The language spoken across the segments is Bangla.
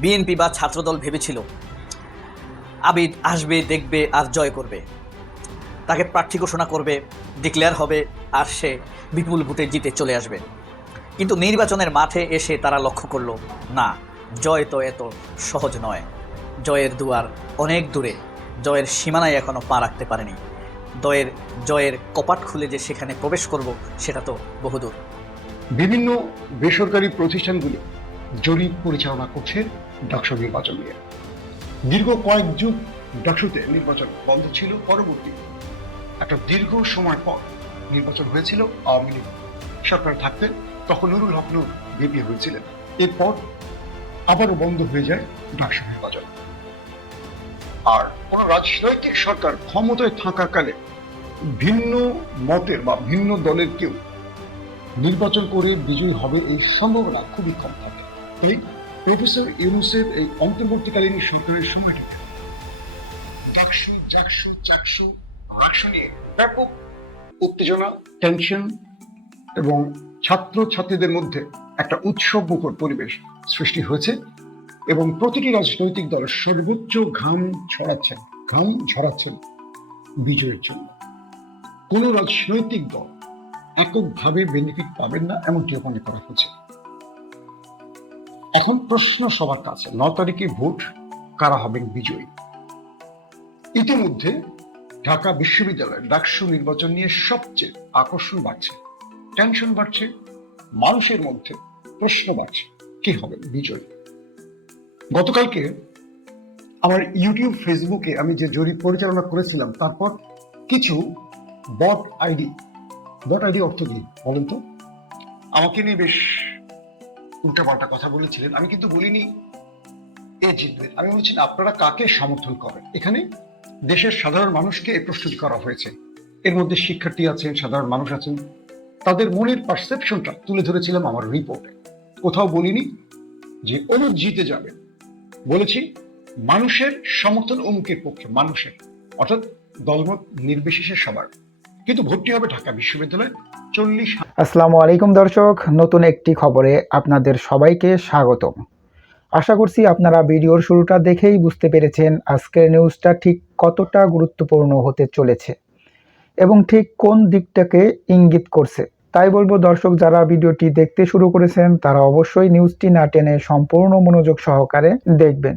বিএনপি বা ছাত্রদল ভেবেছিল, আবিদ আসবে, দেখবে আর জয় করবে। তাকে প্রার্থী ঘোষণা করবে ডিক্লেয়ার হবে আর সে বিপুল ভোটে জিতে চলে আসবে। কিন্তু নির্বাচনের মাঠে এসে তারা লক্ষ্য করল, না, জয় তো এত সহজ নয়। জয়ের দুয়ার অনেক দূরে, জয়ের সীমানায় এখনও পা রাখতে পারেনি। জয়ের জয়ের কপাট খুলে যে সেখানে প্রবেশ করব, সেটা তো বহুদূর। বিভিন্ন বেসরকারি প্রতিষ্ঠানগুলি জরিপ পরিচালনা করছে। ডাকসু নির্বাচন নিয়ে। দীর্ঘ কয়েক যুগ ডাকসুতে নির্বাচন বন্ধ ছিল, পরবর্তী একটা দীর্ঘ সময় পর নির্বাচন হয়েছিল, আওয়ামী লীগ সরকার থাকতে তখন নুরুল হক নূর বিপি হয়েছিলেন। এরপর আবারও বন্ধ হয়ে যায় ডাকসু নির্বাচন। আর কোন রাজনৈতিক সরকার ক্ষমতায় থাকাকালে ভিন্ন মতের বা ভিন্ন দলের কেউ নির্বাচন করে বিজয়ী হবে এই সম্ভাবনা খুবই কম থাকে। তাই প্রফেসর ইউনুসের এই অন্তর্বর্তীকালীন সরকারের সময়টিতে ডাকসু জাকসু চাকসু নিয়ে ব্যাপক উত্তেজনা টেনশন এবং ছাত্র ছাত্রীদের মধ্যে একটা উৎসব মুখর পরিবেশ সৃষ্টি হয়েছে এবং প্রতিটি রাজনৈতিক দল সর্বোচ্চ ঘাম ছড়াচ্ছেন, ঘাম ঝরাচ্ছেন বিজয়ের জন্য। কোন রাজনৈতিক দল এককভাবে বেনিফিট পাবেন না, এমনটিও মনে করা হচ্ছে এখন প্রশ্ন সবার কাছে, ন তারিখে ভোট কারা হবেন বিজয়ী? ইতিমধ্যে ঢাকা বিশ্ববিদ্যালয়ের ডাকসু নির্বাচন নিয়ে সবচেয়ে আকর্ষণ বাড়ছে। টেনশন বাড়ছে, মানুষের মধ্যে প্রশ্ন বাড়ছে, কে হবে বিজয়ী? গতকালকে আমার ইউটিউব, ফেসবুকে আমি যে জরিপ পরিচালনা করেছিলাম, তারপর কিছু বট আইডি বট আইডি অর্থ কি বলেন তো? আমাকে নিয়ে বেশ উল্টাপাল্টা কথা বলেছিলেন। আমি কিন্তু বলিনি এ জিতবে। আমি বলছি, আপনারা কাকে সমর্থন করেন? এখানে দেশের সাধারণ মানুষকে এই প্রশ্নটি করা হয়েছে। এর মধ্যে শিক্ষার্থী আছেন, সাধারণ মানুষ আছেন। তাদের মনের পারসেপশনটা তুলে ধরেছিলাম আমার রিপোর্টে কোথাও বলিনি যে অমুক জিতে যাবে। বলেছি, মানুষের সমর্থন অমুকের পক্ষে, মানুষের। অর্থাৎ দলমত নির্বিশেষে সবার। কিন্তু ভর্তি হবে ঢাকা বিশ্ববিদ্যালয়ে চল্লিশ আসসালামু আলাইকুম দর্শক, নতুন একটি খবরে আপনাদের সবাইকে স্বাগতম। আশা করছি আপনারা ভিডিওর শুরুটা দেখেই বুঝতে পেরেছেন আজকের নিউজটা ঠিক কতটা গুরুত্বপূর্ণ হতে চলেছে এবং ঠিক কোন দিকটাকে ইঙ্গিত করছে। তাই বলব দর্শক, যারা ভিডিওটি দেখতে শুরু করেছেন, তারা অবশ্যই নিউজটি না টেনে সম্পূর্ণ মনোযোগ সহকারে দেখবেন।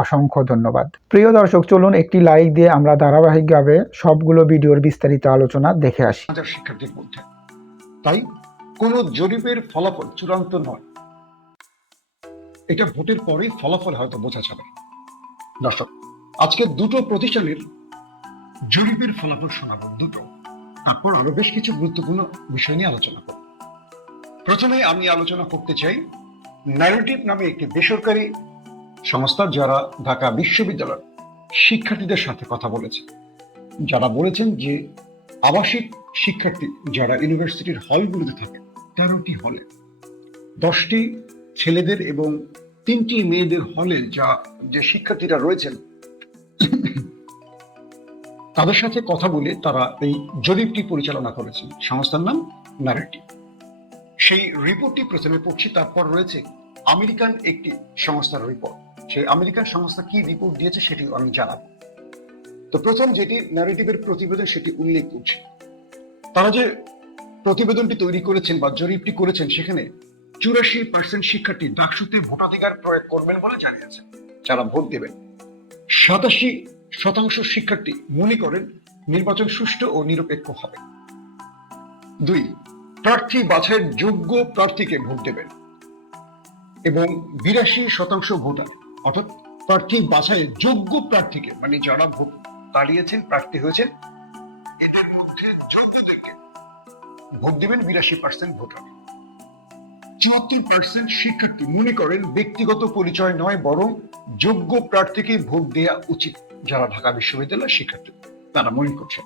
অসংখ্য ধন্যবাদ। প্রিয় দর্শক, চলুন একটি লাইক দিয়ে আমরা ধারাবাহিকভাবে সবগুলো ভিডিওর বিস্তারিত আলোচনা দেখে আসি। শিক্ষার্থীর মধ্যে। তাই কোন জরিপের ফলাফল চূড়ান্ত নয়। এটা ভোটের পরেই ফলাফল হয়তো বোঝা যাবে। দর্শক, আজকে দুটো প্রতিষ্ঠানের জরিপের ফলাফল শোনাবো দুটো। তারপর আরও বেশ কিছু গুরুত্বপূর্ণ বিষয় নিয়ে আলোচনা করব। প্রথমে আমি আলোচনা করতে চাই ন্যারেটিভ নামে একটি বেসরকারি সংস্থা যারা ঢাকা বিশ্ববিদ্যালয়ের শিক্ষার্থীদের সাথে কথা বলেছে যারা বলেছেন যে আবাসিক শিক্ষার্থী যারা ইউনিভার্সিটির হলগুলোতে থাকে, তেরোটি হলে, দশটি ছেলেদের এবং তিনটি মেয়েদের হলে যা যে শিক্ষার্থীরা রয়েছেন, তাদের সাথে কথা বলে তারা এই জরিপটি পরিচালনা করেছেন। সংস্থার নাম ন্যারেটিভ সেই রিপোর্টটি প্রথমে পড়ছি, তারপর রয়েছে আমেরিকান একটি সংস্থার রিপোর্ট। সেই আমেরিকান সংস্থা কি রিপোর্ট দিয়েছে সেটি আমি জানাব। তো প্রথম যেটি ন্যারেটিভের প্রতিবেদন সেটি উল্লেখ করছে। তারা যে প্রতিবেদনটি তৈরি করেছেন বা জরিপটি করেছেন সেখানে চুরাশি পার্সেন্ট শিক্ষার্থী ডাকসুতে ভোটাধিকার প্রয়োগ করবেন বলে জানিয়েছেন। যারা ভোট দেবেন, সাতাশি শতাংশ শিক্ষার্থী মনে করেন নির্বাচন সুষ্ঠু ও নিরপেক্ষ হবে। দুই, প্রার্থী বাছাইয়ের যোগ্য প্রার্থীকে ভোট দেবেন এবং বিরাশি শতাংশ ভোটার। অর্থাৎ প্রার্থী বাছাইয়ের যোগ্য প্রার্থীকে মানে যারা ভোট দাঁড়িয়েছেন, প্রার্থী হয়েছেন, এদের মধ্যে যোগ্যদেরকে ভোট দেবেন বিরাশি পার্সেন্ট ভোটার। চুয়াত্তর পার্সেন্ট শিক্ষার্থী মনে করেন ব্যক্তিগত পরিচয় নয়, বরং যোগ্য প্রার্থীকে ভোট দেওয়া উচিত যারা ঢাকা বিশ্ববিদ্যালয়ের শিক্ষার্থী। তারা মনে করছেন।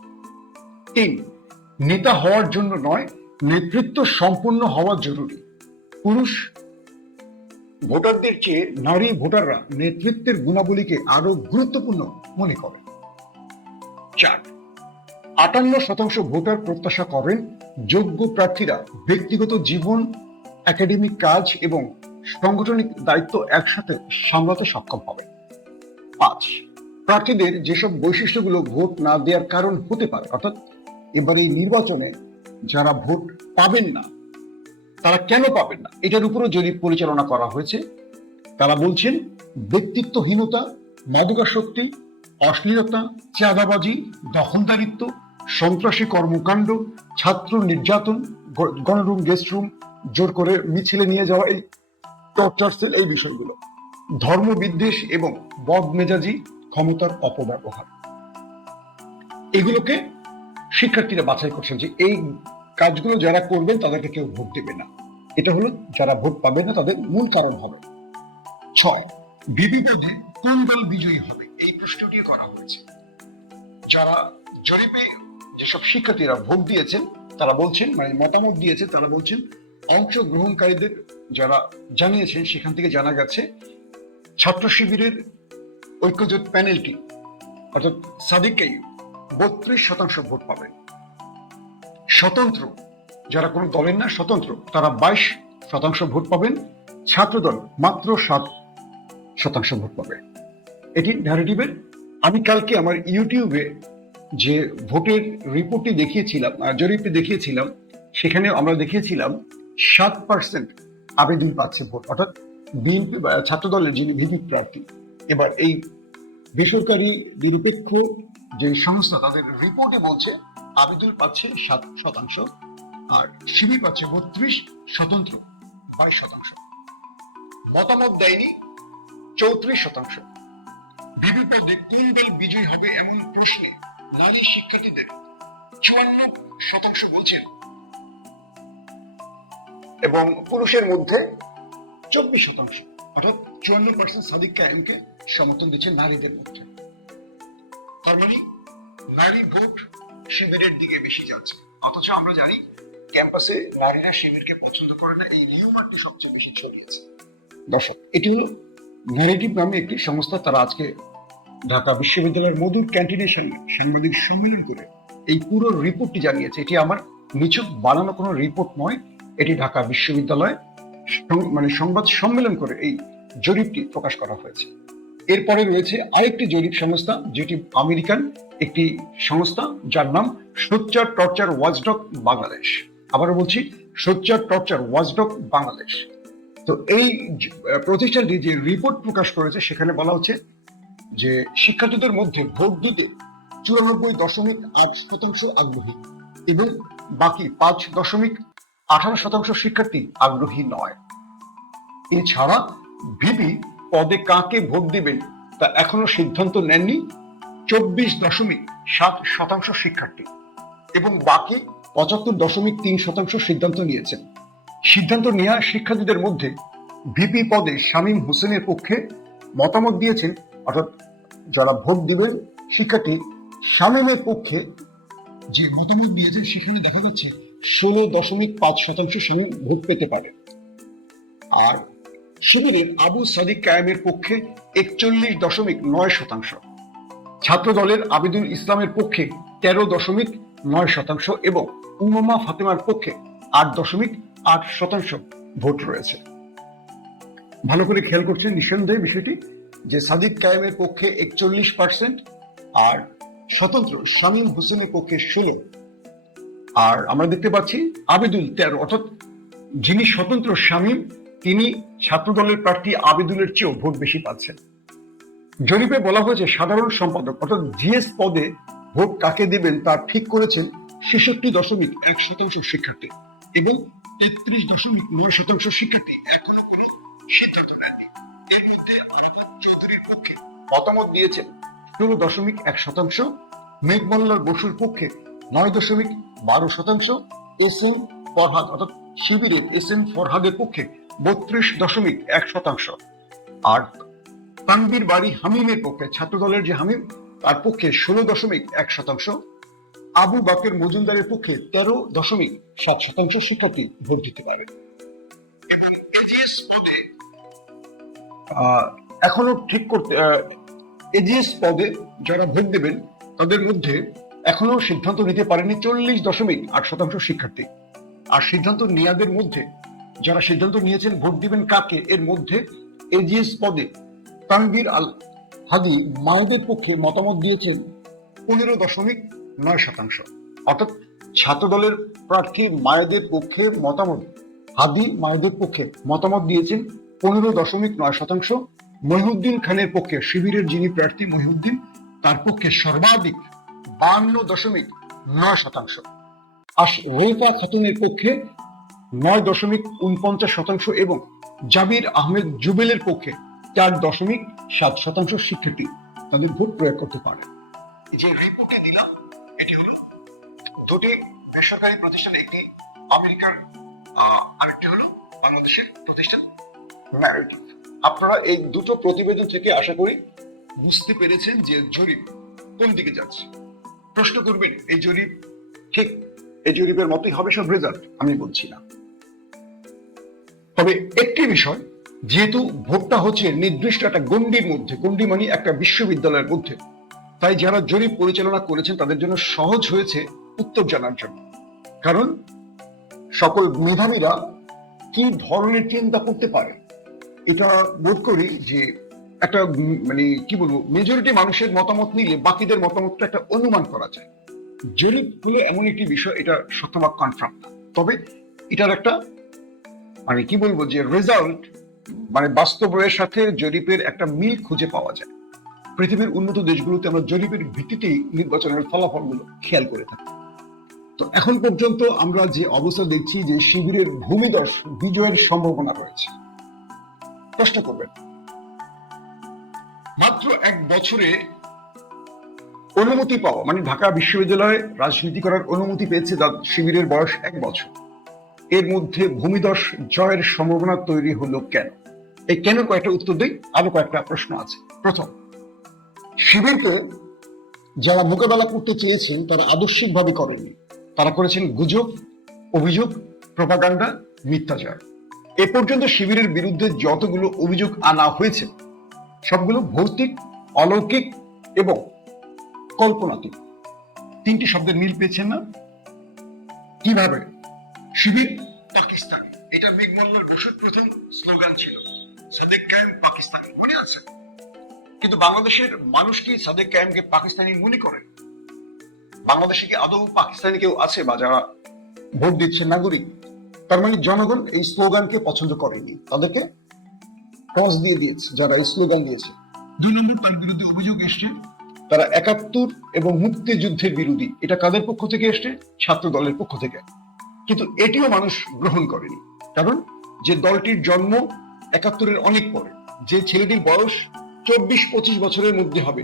তিন, নেতা হওয়ার জন্য নয়, নেতৃত্ব সম্পন্ন হওয়া জরুরি। পুরুষ ভোটারদের চেয়ে নারী ভোটাররা নেতৃত্বের গুণাবলীকে আরও গুরুত্বপূর্ণ মনে করে। চার, আটান্ন শতাংশ ভোটার প্রত্যাশা করেন যোগ্য প্রার্থীরা ব্যক্তিগত জীবন, একাডেমিক কাজ এবং সাংগঠনিক দায়িত্ব একসাথে সামলাতে সক্ষম হবে। পাঁচ, প্রার্থীদের যেসব বৈশিষ্ট্যগুলো ভোট না দেওয়ার কারণ হতে পারে, অর্থাৎ এবার এই নির্বাচনে যারা ভোট পাবেন না তারা কেন পাবেন না? এটার উপরও জরিপ পরিচালনা করা হয়েছে, তারা বলছেন ব্যক্তিত্বহীনতা, মাদকাসক্তি, অশ্লীলতা, চাঁদাবাজি, দখলদারিত্ব, সন্ত্রাসী কর্মকাণ্ড, ছাত্র নির্যাতন গণরুম, গেস্ট রুম, জোর করে মিছিলে নিয়ে যাওয়া, এই টর্চার সেল, এই বিষয়গুলো। ধর্ম বিদ্বেষ এবং বদমেজাজি ক্ষমতার অপব্যবহার। এগুলোকে শিক্ষার্থীরা বাছাই করছেন যে এই কাজগুলো যারা করবেন তাদেরকে কেউ ভোট দেবে না। এটা হলো যারা ভোট পাবে না তাদের মূল কারণ হবে। ছয়, বিবিপদে কোন দল বিজয়ী হবে? এই প্রশ্নটি করা হয়েছে। যারা জরিপে যেসব শিক্ষার্থীরা ভোট দিয়েছেন, তারা বলছেন মানে মতামত দিয়েছে, তারা বলছেন, অংশগ্রহণকারীদের যারা জানিয়েছেন, সেখান থেকে জানা গেছে, ছাত্র শিবিরের ঐক্যজোট প্যানেলটি, অর্থাৎ সাদিককেই বত্রিশ শতাংশ ভোট পাবে স্বতন্ত্র। যারা কোনো দলের না, স্বতন্ত্র। তারা বাইশ শতাংশ ভোট পাবেন। ছাত্রদল মাত্র সাত শতাংশ ভোট পাবে। এটি ন্যারেটিভের আমি কালকে আমার ইউটিউবে যে ভোটের রিপোর্টটি দেখিয়েছিলাম জরিপটি দেখিয়েছিলাম, সেখানে আমরা দেখিয়েছিলাম সাত পার্সেন্ট আবেদন পাচ্ছে ভোট। অর্থাৎ বিএনপি ছাত্রদলের যিনি ভিপি প্রার্থী, এবার এই বেসরকারি নিরপেক্ষ যে সংস্থা, তাদের রিপোর্টে বলছে আবেদন পাচ্ছে সাত শতাংশ আর শিবির পাচ্ছে বত্রিশ স্বতন্ত্র বাইশ শতাংশ। মতামত দেয়নি, চৌত্রিশ শতাংশ। বিবি পদে কোন দল বিজয়ী হবে এমন প্রশ্নে নারী শিক্ষার্থীদের চুয়ান্ন শতাংশ বলছেন। এবং পুরুষের মধ্যে চব্বিশ শতাংশ, অর্থাৎ চুয়ান্ন পার্সেন্ট সাদিক কায়েমকে সমর্থন দিচ্ছে নারীদের মধ্যে। তার মানে নারী ভোট শিবিরের দিকে বেশি যাচ্ছে। অথচ আমরা জানি, ক্যাম্পাসে নারীরা শিবিরকে পছন্দ করে না, এই রিউমারটি সবচেয়ে বেশি ছড়িয়েছে। দর্শক, এটি হলো ন্যারেটিভ নামে একটি সংস্থা, তারা আজকে ঢাকা বিশ্ববিদ্যালয়ের মধুর ক্যান্টিনে সাং- সাংবাদিক সম্মেলন করে এই পুরো রিপোর্টটি জানিয়েছে। এটি আমার নিছক বানানো কোনো রিপোর্ট নয়, এটি ঢাকা বিশ্ববিদ্যালয়ে মানে সংবাদ সম্মেলন করে এই জরিপটি প্রকাশ করা হয়েছে। এরপরে রয়েছে আরেকটি জরিপ সংস্থা, যেটি আমেরিকান একটি সংস্থা যার নাম সোচ্চার টর্চার ওয়াচডক বাংলাদেশ। আবারও বলছি, সোচ্চার টর্চার ওয়াচডক বাংলাদেশ। তো এই প্রতিষ্ঠানটি যে রিপোর্ট প্রকাশ করেছে, সেখানে বলা হচ্ছে যে শিক্ষার্থীদের মধ্যে ভোট দিতে চুরানব্বই দশমিক আট শতাংশ আগ্রহী এবং বাকি পাঁচ দশমিক আঠারো শতাংশ শিক্ষার্থী আগ্রহী নয়। এছাড়া ভিপি পদে কাকে ভোট দিবেন তা এখনও সিদ্ধান্ত নেননি চব্বিশ দশমিক সাত শতাংশ শিক্ষার্থী এবং বাকি পঁচাত্তর দশমিক তিন শতাংশ সিদ্ধান্ত নিয়েছেন। সিদ্ধান্ত নেওয়া শিক্ষার্থীদের মধ্যে ভিপি পদে শামীম হোসেনের পক্ষে মতামত দিয়েছেন, অর্থাৎ যারা ভোট দিবেন, শিক্ষার্থী শামীমের পক্ষে যে মতামত দিয়েছেন সেখানে দেখা যাচ্ছে ষোলো দশমিক পাঁচ শতাংশ শামীম ভোট পেতে পারে আর শিবিরের আবু সাদিক কায়েমের পক্ষে একচল্লিশ দশমিক নয় শতাংশ। ছাত্র দলের আবিদুল ইসলামের পক্ষে তেরো দশমিক নয় শতাংশ এবং উমামা ফাতেমার পক্ষে আট দশমিক আট শতাংশ ভোট রয়েছে। ভালো করে খেয়াল করছেন নিঃসন্দেহে বিষয়টি যে সাদিক কায়েমের পক্ষে একচল্লিশ পার্সেন্ট আর স্বতন্ত্র শামীম হোসেনের পক্ষে ষোলো। আর আমরা দেখতে পাচ্ছি আবেদুল তেরো, অর্থাৎ যিনি স্বতন্ত্র শামীম, তিনি ছাত্রদলের প্রার্থী আবেদুলের চেয়েও ভোট বেশি পাচ্ছেন। জরিপে বলা হয়েছে, সাধারণ সম্পাদক, অর্থাৎ জিএস পদে ভোট কাকে দেবেন তা ঠিক করেছেন ছেষট্টি দশমিক এক শতাংশ শিক্ষার্থী এবং তেত্রিশ দশমিক নয় শতাংশ শিক্ষার্থী। এখনও কোনো সিদ্ধান্ত নেননি। এর মধ্যে চৌধুরীর পক্ষে মতামত দিয়েছেন ষোলো দশমিক এক শতাংশ, মেঘমল্লার বসুর পক্ষে নয় দশমিক বারো শতাংশ, এস এম ফরহাদ, অর্থাৎ শিবিরের এস এম ফরহাদের পক্ষে বত্রিশ দশমিক এক শতাংশ। আর তানবীর বাড়ি হামিমের পক্ষে ছাত্রদলের যে হামিম তার পক্ষে ষোলো দশমিক এক শতাংশ। আবু বাকের মজুমদারের পক্ষে তেরো দশমিক সাত শতাংশ শিক্ষার্থী ভোট দিতে পারে। এবং এজিএস পদে এখনও ঠিক করতে এজিএস পদে যারা ভোট দেবেন তাদের মধ্যে এখনও সিদ্ধান্ত নিতে পারেনি চল্লিশ দশমিক আট শতাংশ শিক্ষার্থী। আর সিদ্ধান্ত নেওয়াদের মধ্যে যারা সিদ্ধান্ত নিয়েছেন ভোট দিবেন কাকে এর মধ্যে এজিএস পদে তানভীর আল হাদি মায়েদের পক্ষে মতামত দিয়েছেন পনেরো দশমিক নয় শতাংশ। অর্থাৎ ছাত্র দলের প্রার্থী মায়েদের পক্ষে মতামত, হাদি মায়েদের পক্ষে মতামত দিয়েছেন পনেরো দশমিক নয় শতাংশ। মহিউদ্দিন খানের পক্ষে শিবিরের যিনি প্রার্থী মহিউদ্দিন, তার পক্ষে সর্বাধিক বান্ন দশমিক নয় শতাংশ। আর রেফা খাতুনের পক্ষে নয় দশমিক উনপঞ্চাশ শতাংশ এবং জাবির আহমেদ জুবেলের পক্ষে চার দশমিক সাত শতাংশ শিক্ষার্থী তাদের ভোট প্রয়োগ করতে পারে। যে রিপোর্টে দিলাম, এটি হলো দুটি বেসরকারি প্রতিষ্ঠান, একটি আমেরিকার আরেকটি হলো বাংলাদেশের প্রতিষ্ঠান আপনারা এই দুটো প্রতিবেদন থেকে আশা করি বুঝতে পেরেছেন যে জরিপ কোন দিকে যাচ্ছে। প্রশ্ন করবেন, এই জরিপ ঠিক এই জরিপের মতোই হবে সব রেজাল্ট আমি বলছি না। তবে একটি বিষয় যেহেতু ভোটটা হচ্ছে নির্দিষ্ট একটা গণ্ডির মধ্যে, গণ্ডি মানে একটা বিশ্ববিদ্যালয়ের মধ্যে। তাই যারা জরিপ পরিচালনা করেছেন তাদের জন্য সহজ হয়েছে উত্তর জানার জন্য। কারণ সকল মেধাবীরা কি ধরনের চিন্তা করতে পারে? এটা বোধ করি যে একটা মানে কি বলব মেজরিটি মানুষের মতামত নিলে বাকিদের মতামতটা একটা অনুমান করা যায়। জরিপ হলো এমন একটি বিষয়, এটা শতভাগ কনফার্ম তবে এটার একটা মানে কি বলব যে রেজাল্ট মানে বাস্তবের সাথে জরিপের একটা মিল খুঁজে পাওয়া যায়। পৃথিবীর উন্নত দেশগুলোতে আমরা জরিপের ভিত্তিতেই নির্বাচনের ফলাফলগুলো খেয়াল করে থাকি। তো এখন পর্যন্ত আমরা যে অবস্থা দেখছি যে শিবিরের ভূমিদশ বিজয়ের সম্ভাবনা রয়েছে। প্রশ্ন করবেন। মাত্র এক বছরে অনুমতি পাওয়া মানে ঢাকা বিশ্ববিদ্যালয়ে রাজনীতি করার অনুমতি পেয়েছে শিবিরের বয়স এক বছর। এর মধ্যে ভূমিদশ জয়ের সম্ভাবনা তৈরি হলো কেন? এই কেন কয়েকটা উত্তর দিই, আরও কয়েকটা প্রশ্ন আছে। প্রথম, শিবিরকে যারা মোকাবেলা করতে চেয়েছেন, তারা আদর্শিকভাবে করেনি তারা করেছেন গুজব, অভিযোগ, প্রপাগান্ডা, মিথ্যাচার। এ পর্যন্ত শিবিরের বিরুদ্ধে যতগুলো অভিযোগ আনা হয়েছে, সবগুলো ভৌতিক, অলৌকিক এবং কল্পনাতীত। তিনটি শব্দের মিল পেয়েছেন না। কীভাবে শিবির পাকিস্তান। এটা মেঘমল্লার বসুর প্রথম স্লোগান ছিল, সাদেক কায়েম পাকিস্তানি, মনে আছে? কিন্তু বাংলাদেশের মানুষ কি সাদেক কায়েমকে পাকিস্তানি মনে করে? বাংলাদেশে কি আদৌ পাকিস্তানি কেউ আছে বা যারা ভোট দিচ্ছে নাগরিক? তার মানে জনগণ এই স্লোগানকে পছন্দ করেনি, তাদেরকে ক্রস দিয়ে দিয়েছে, যারা এই স্লোগান দিয়েছে। দুই নম্বর তার বিরুদ্ধে অভিযোগ এসছে, তারা একাত্তর এবং মুক্তিযুদ্ধের বিরোধী। এটা কাদের পক্ষ থেকে এসছে? ছাত্র দলের পক্ষ থেকে। কিন্তু এটিও মানুষ গ্রহণ করেনি। কারণ যে দলটির জন্ম একাত্তরের অনেক পরে, যে ছেলেটির বয়স চব্বিশ পঁচিশ বছরের মধ্যে হবে,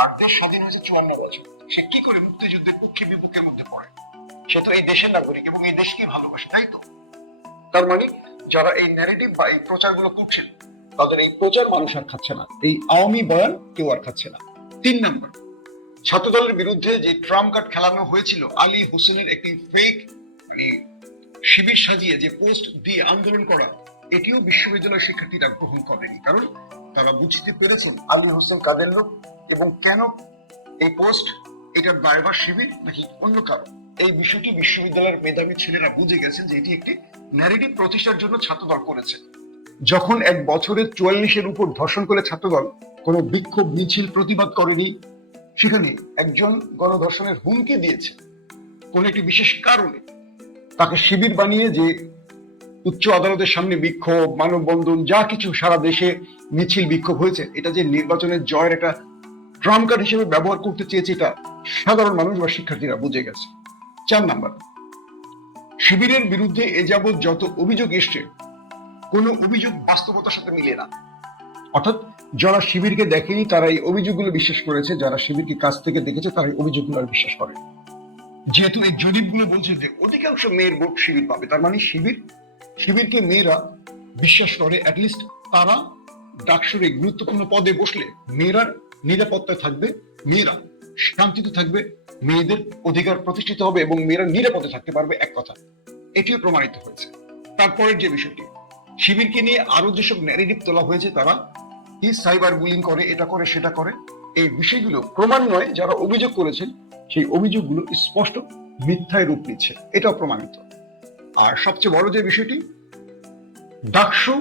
আর দেশ স্বাধীন হয়েছে চুয়ান্ন বছর। সে কি করে মুক্তিযুদ্ধের পক্ষে বিপক্ষের মধ্যে পড়ে? সে তো এই দেশের নাগরিক এবং এই দেশকে ভালোবাসে, তাই তো? তার মানে যারা এই ন্যারেটিভ বা এই প্রচারগুলো করছেন, তাদের এই প্রচার মানুষ আর খাচ্ছে না। এই আওয়ামী বয়ান কেউ আর খাচ্ছে না। তিন নম্বর, ছাত্রদলের বিরুদ্ধে যে ট্রাম্প কার্ড খেলানো হয়েছিল, আলী হোসেনের একটি ফেক মানে শিবির সাজিয়ে যে পোস্ট দিয়ে আন্দোলন করা, এটিও বিশ্ববিদ্যালয় শিক্ষার্থীরা গ্রহণ করেনি। কারণ তারা বুঝতে পেরেছেন আলী হোসেন কাদের লোক এবং কেন এই পোস্ট এটার ড্রাইভার শিবির নাকি অন্য কারও? এই বিষয়টি বিশ্ববিদ্যালয়ের মেধাবী ছেলেরা বুঝে গেছেন যে এটি একটি ন্যারেটিভ প্রতিষ্ঠার জন্য ছাত্রদল করেছে। যখন এক বছরে চুয়াল্লিশের উপর ধর্ষণ করে ছাত্রদল কোনো বিক্ষোভ, মিছিল, প্রতিবাদ করেনি, সেখানে একজন গণধর্ষণের হুমকি দিয়েছে। কোন একটি বিশেষ কারণে তাকে শিবির বানিয়ে যে উচ্চ আদালতের সামনে বিক্ষোভ, মানববন্ধন, যা কিছু সারা দেশে মিছিল বিক্ষোভ হয়েছে, এটা যে নির্বাচনের জয়ের একটা ট্রাম্প কার্ড হিসেবে ব্যবহার করতে চেয়েছে এটা সাধারণ মানুষ বা শিক্ষার্থীরা বুঝে গেছে। চার নাম্বার, শিবিরের বিরুদ্ধে এ যাবৎ যত অভিযোগ এসছে, কোনো অভিযোগ বাস্তবতার সাথে মিলে না। অর্থাৎ যারা শিবিরকে দেখেনি, তারা এই অভিযোগগুলো বিশ্বাস করেছে, যারা শিবিরকে কাছ থেকে দেখেছে, তারা এই অভিযোগগুলো আর বিশ্বাস করে যেহেতু এই জরিপগুলো বলছে যে অধিকাংশ মেয়ের ভোট শিবির পাবে, তার মানে শিবির, শিবিরকে মেয়েরা বিশ্বাস করে অ্যাটলিস্ট তারা ডাকসুরে গুরুত্বপূর্ণ পদে বসলে মেয়েরা নিরাপত্তায় থাকবে, মেয়েরা শান্তিতে থাকবে, মেয়েদের অধিকার প্রতিষ্ঠিত হবে এবং মেয়েরা নিরাপদে থাকতে পারবে, এক কথা। এটিও প্রমাণিত হয়েছে। তারপরের যে বিষয়টি, শিবিরকে নিয়ে আরও যেসব ন্যারেটিভ তোলা হয়েছে, তারা কি সাইবার বুলিং করে, এটা করে, সেটা করে এই বিষয়গুলো ক্রমান্বয়ে যারা অভিযোগ করেছেন, সেই অভিযোগগুলো স্পষ্ট মিথ্যায় রূপ নিচ্ছে। এটাও প্রমাণিত। আর সবচেয়ে বড় যে বিষয়টি, ডাকসু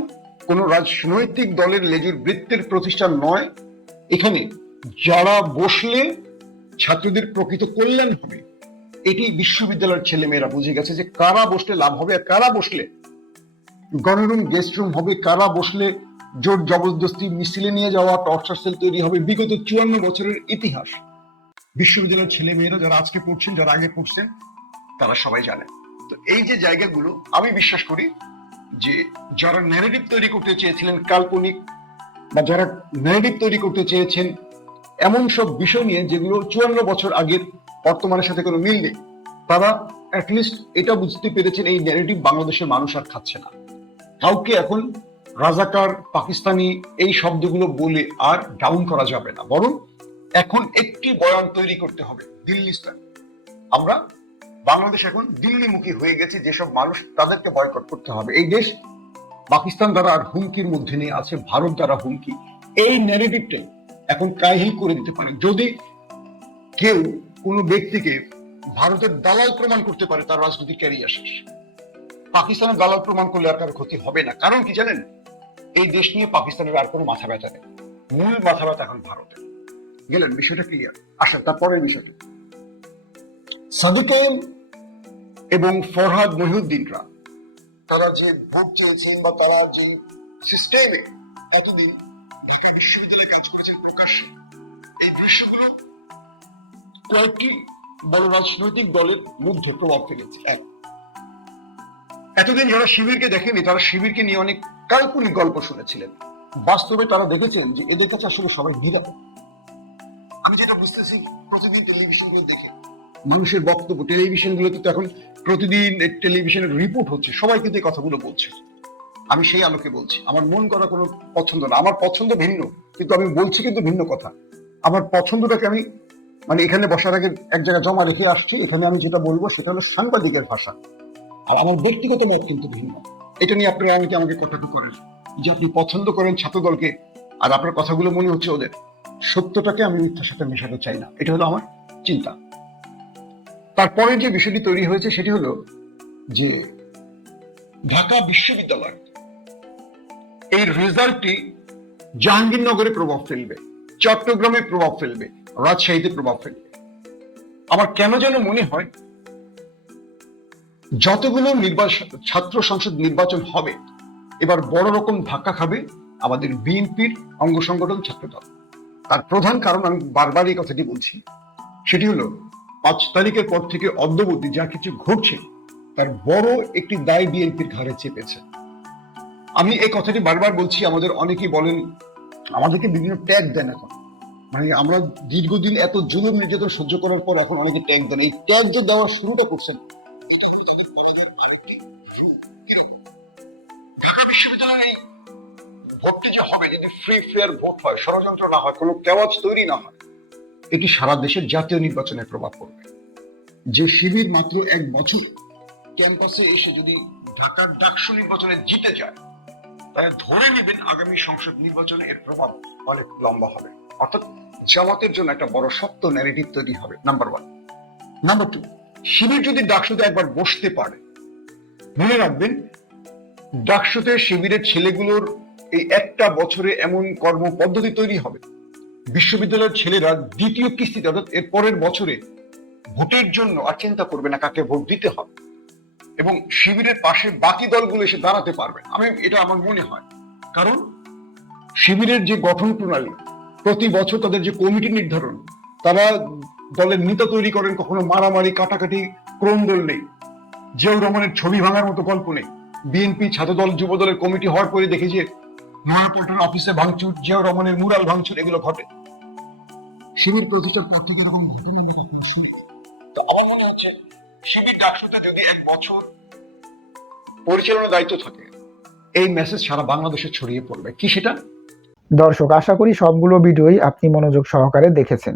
কোন রাজনৈতিক দলের লেজুর বৃত্তের প্রতিষ্ঠান নয়। এখানে যারা বসলে ছাত্রদের প্রকৃত কল্যাণ হবে, এটি বিশ্ববিদ্যালয়ের ছেলেমেয়েরা বুঝে গেছে যে কারা বসলে লাভ হবে আর কারা বসলে গণরুম গেস্ট রুম হবে, কারা বসলে জোর জবরদস্তি মিছিলে নিয়ে যাওয়া টর্চার সেল তৈরি হবে বিগত চুয়ান্ন বছরের ইতিহাস। বিশ্ববিদ্যালয়ের ছেলে মেয়েরা যারা আজকে পড়ছেন, যারা আগে পড়ছেন, তারা সবাই জানে। তো এই যে জায়গাগুলো, আমি বিশ্বাস করি যে যারা ন্যারেটিভ তৈরি করতে চেয়েছিলেন কাল্পনিক বা যারা ন্যারেটিভ তৈরি করতে চেয়েছেন, এমন সব বিষয় নিয়ে যেগুলো চুয়ান্ন বছর আগের বর্তমানের সাথে কোনো মিল নেই, তারা অ্যাটলিস্ট এটা বুঝতে পেরেছেন এই ন্যারেটিভ বাংলাদেশের মানুষ আর খাচ্ছে না। কাউকে এখন রাজাকার পাকিস্তানি এই শব্দগুলো বলে আর ডাউন করা যাবে না। বরং এখন একটি বয়ান তৈরি করতে হবে দিল্লি স্টাইল আমরা বাংলাদেশ এখন দিল্লিমুখী হয়ে গেছে, যেসব মানুষ তাদেরকে বয়কট করতে হবে। এই দেশ পাকিস্তান দ্বারা আর হুমকির মধ্যে নেই, আছে ভারত দ্বারা হুমকি। এই ন্যারেটিভটাই এখন কাহিল করে দিতে পারে। যদি কেউ কোনো ব্যক্তিকে ভারতের দালাল প্রমাণ করতে পারে, তার রাজনৈতিক ক্যারিয়ার শেষ। পাকিস্তানের দালাল প্রমাণ করলে আর কারও ক্ষতি হবে না। কারণ কি জানেন? এই দেশ নিয়ে পাকিস্তানের আর কোনো মাথা ব্যথা নেই। মূল মাথা ব্যথা এখন ভারতের গেলেন, বিষয়টা ক্লিয়ার আসেন তারপরের বিষয়টা। সাদিকেন এবং ফরহাদ মহিউদ্দিনরা, তারা যে ভোট চেয়েছেন বা তারা যে সিস্টেমে এতদিন ঢাকা বিশ্ববিদ্যালয়ে কাজ করেছেন প্রকাশ্যে, এই দৃশ্যগুলো কয়েকটি বড় রাজনৈতিক দলের মধ্যে প্রভাব ফেলেছে। এক এতদিন যারা শিবিরকে দেখেনি, তারা শিবিরকে নিয়ে অনেক কাল্পনিক গল্প শুনেছিলেন। বাস্তবে তারা দেখেছেন যে এদের কাছে আসলে সবাই নিরাপদ আমি যেটা বুঝতেছি, প্রতিদিন টেলিভিশনগুলো দেখে। মানুষের বক্তব্য টেলিভিশন গুলোতে তো এখন প্রতিদিন টেলিভিশনের রিপোর্ট হচ্ছে, সবাই কিন্তু এই কথাগুলো বলছে। আমি সেই আলোকে বলছি, আমার মন করা কোনো পছন্দ না। আমার পছন্দ ভিন্ন, কিন্তু আমি বলছি কিন্তু ভিন্ন কথা। আমার পছন্দটাকে আমি মানে এখানে বসার আগে এক জায়গায় জমা রেখে আসছি, এখানে আমি যেটা বলব সেটা হলো সাংবাদিকের ভাষা। আর আমার ব্যক্তিগত মত কিন্তু ভিন্ন। এটা নিয়ে আপনারা অনেকে আমাকে কটাক্ষ করেন যে আপনি পছন্দ করেন ছাত্র দলকে আর আপনার কথাগুলো মনে হচ্ছে ওদের। সত্যটাকে আমি মিথ্যার সাথে মেশাতে চাই না। এটা হলো আমার চিন্তা। তারপরে যে বিষয়টি তৈরি হয়েছে সেটি হলো যে ঢাকা বিশ্ববিদ্যালয়, এই রেজাল্টটি জাহাঙ্গীরনগরে প্রভাব ফেলবে, চট্টগ্রামে প্রভাব ফেলবে, রাজশাহীতে প্রভাব ফেলবে। আমার কেন যেন মনে হয় যতগুলো নির্বাচন ছাত্র সংসদ নির্বাচন হবে, এবার বড় রকম ধাক্কা খাবে আমাদের বিএনপির অঙ্গ সংগঠন ছাত্রদল। তার প্রধান কারণ আমি বারবার এই কথাটি বলছি, সেটি হলো পাঁচ তারিখের পর থেকে অদ্যবধি যা কিছু ঘটছে, তার বড় একটি দায় বিএনপির ঘাড়ে চেপেছে। আমি এই কথাটি বারবার বলছি, আমাদের অনেকেই বলেন, আমাদেরকে বিভিন্ন ট্যাগ দেন এখন। মানে আমরা দীর্ঘদিন এত জুলুম, নির্যাতন সহ্য করার পর এখন অনেকে ট্যাগ দেন। এই ট্যাগ যে দেওয়ার শুরুটা করছেন বিশ্ববিদ্যালয়ে ভোটটি যে হবে, যদি ফ্রি ফেয়ার ভোট হয়, ষড়যন্ত্র না হয়, কোনো কেওয়াজ তৈরি না হয়, এটি সারা দেশের জাতীয় নির্বাচনে প্রভাব পড়বে। যে শিবির মাত্র এক বছর, ক্যাম্পাসে এসে যদি ঢাকার ডাকসু নির্বাচনে জিতে যায়, তাহলে ধরে নেবেন আগামী সংসদ নির্বাচনে এর প্রভাব অনেক লম্বা হবে। অর্থাৎ জামাতের জন্য একটা বড় শক্ত ন্যারেটিভ তৈরি হবে নাম্বার ওয়ান নাম্বার টু শিবির যদি ডাকসুতে একবার বসতে পারে, মনে রাখবেন ডাকসুতে শিবিরের ছেলেগুলোর এই একটা বছরে এমন কর্ম পদ্ধতি তৈরি হবে। বিশ্ববিদ্যালয়ের ছেলেরা দ্বিতীয় কিস্তিতে, অর্থাৎ এর পরের বছরে ভোটের জন্য আর চিন্তা করবে না কাকে ভোট দিতে হবে এবং শিবিরের পাশে বাকি দলগুলো এসে দাঁড়াতে পারবে। আমি, এটা আমার মনে হয়। কারণ শিবিরের যে গঠন প্রণালী, প্রতি বছর তাদের যে কমিটি নির্ধারণ, তারা দলের নেতা তৈরি করেন, কখনো মারামারি, কাটাকাটি ক্রন্দল নেই, জিয়াউর রহমানের ছবি ভাঙার মতো গল্প নেই। বিএনপি ছাত্রদল যুব দলের কমিটি হওয়ার পরে দেখে যে নয়াপল্টন অফিসে ভাঙচুর, জিয়াউর রহমানের মুরাল ভাঙচুর, এগুলো ঘটে। শিবির প্রতিষ্ঠার পর এরকম আমার মনে হচ্ছে শিবির ডাকসুতে যদি এক বছর পরিচালনার দায়িত্ব থাকে, এই মেসেজ সারা বাংলাদেশে ছড়িয়ে পড়বে। কি সেটা? দর্শক, আশা করি সবগুলো ভিডিওই আপনি মনোযোগ সহকারে দেখেছেন।